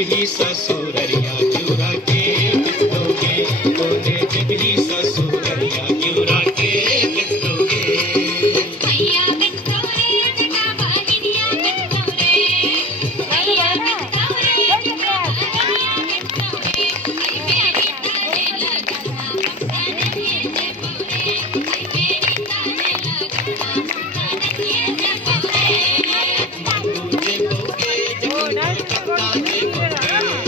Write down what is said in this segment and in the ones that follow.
ससुररिया चूरा के दोगे तोने जबरी ससुररिया चूरा के दोगे भैया बिस्तौरे जटा बानिया बिस्तौरे भैया बिस्तौरे जटा बानिया बिस्तौरे आई मेरी तारे लगना ताने से बोरे आई मेरी तारे लगना ताने से बोरे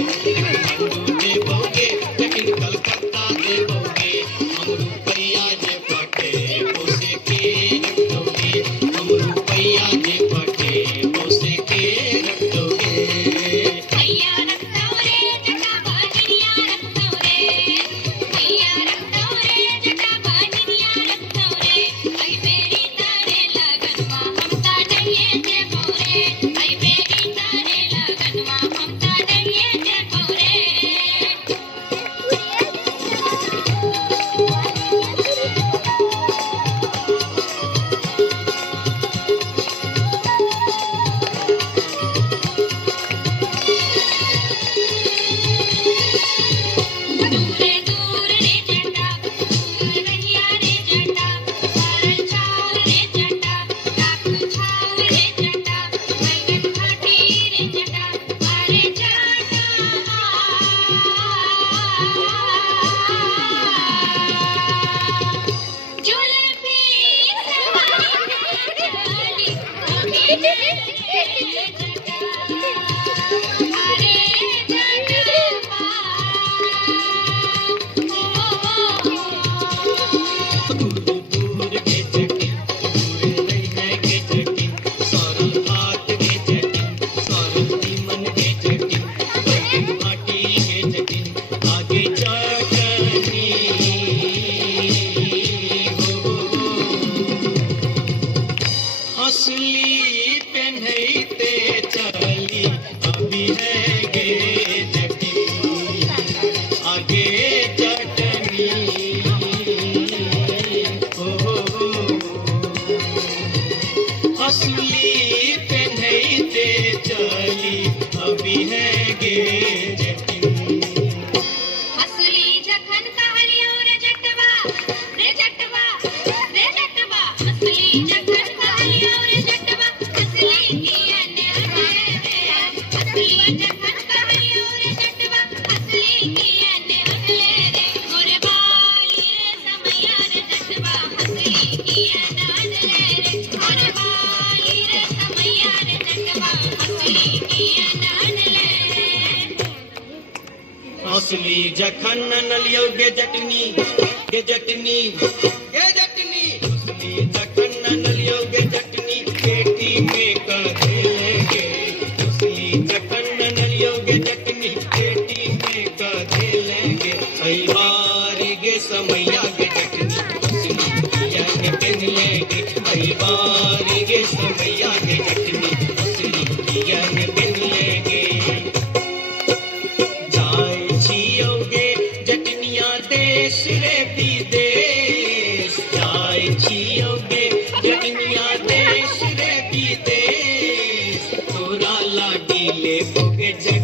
तुझे बोगे जटा कलकत्ता देवोगे हम रुपया जे पटे उसे के रखोगे हम रुपया जे पटे उसे के रखोगे भैया रखतौरे जटा बानिया रखतौरे भैया रखतौरे जटा बानिया रखतौरे आई मेरी तारे लगनवा हम ताड़िए जे बोरे आई मेरी तारे लगनवा हम ताड़िए जे बोरे दूरे दूर रे जटा दूर रहिया रे जटा पार छाव रे जटा लाख छाव रे जटा बैगन घाटी रे जटा पारे जटा जुल्फी सवारी चली अभी जटा अरे दूर के जटिन दूर नहीं है के जटिन सरल हाथ के जटिन सरल मन के जटिन बैगन घाटी के जटिन आगे चटनी हो असली पहनते चली अभी है गे जटिन आगे चटनी असली पहनते चली अभी है गे जटिन असली जखन कहलियो रे जटवा असली जखन कहलियो रे जटवा असली कियन रे असली जखन कहलियो रे जटवा असली कियन रे मोरे बाली रे समया रे जटवा असली कियन रे मोरे बाली रे समया रे जटवा असली कियन रे असली जखन नलियो गे जटनी असली जखन नलियो गे जटनी पेटी में कदे लेंगे असली जखन नलियो गे जटनी पेटी में कदे लेंगे आई बार गे समैया गे जटनी असली किया के पहन लेंगे आई बार गे समैया गे जटनी असली किया के पहन लेंगे जाय छियोगे जटनिया देश रे विदेश जाय छियोगे जटनिया दुनिया देश रे की देश तोरा लाडीले भोगे जग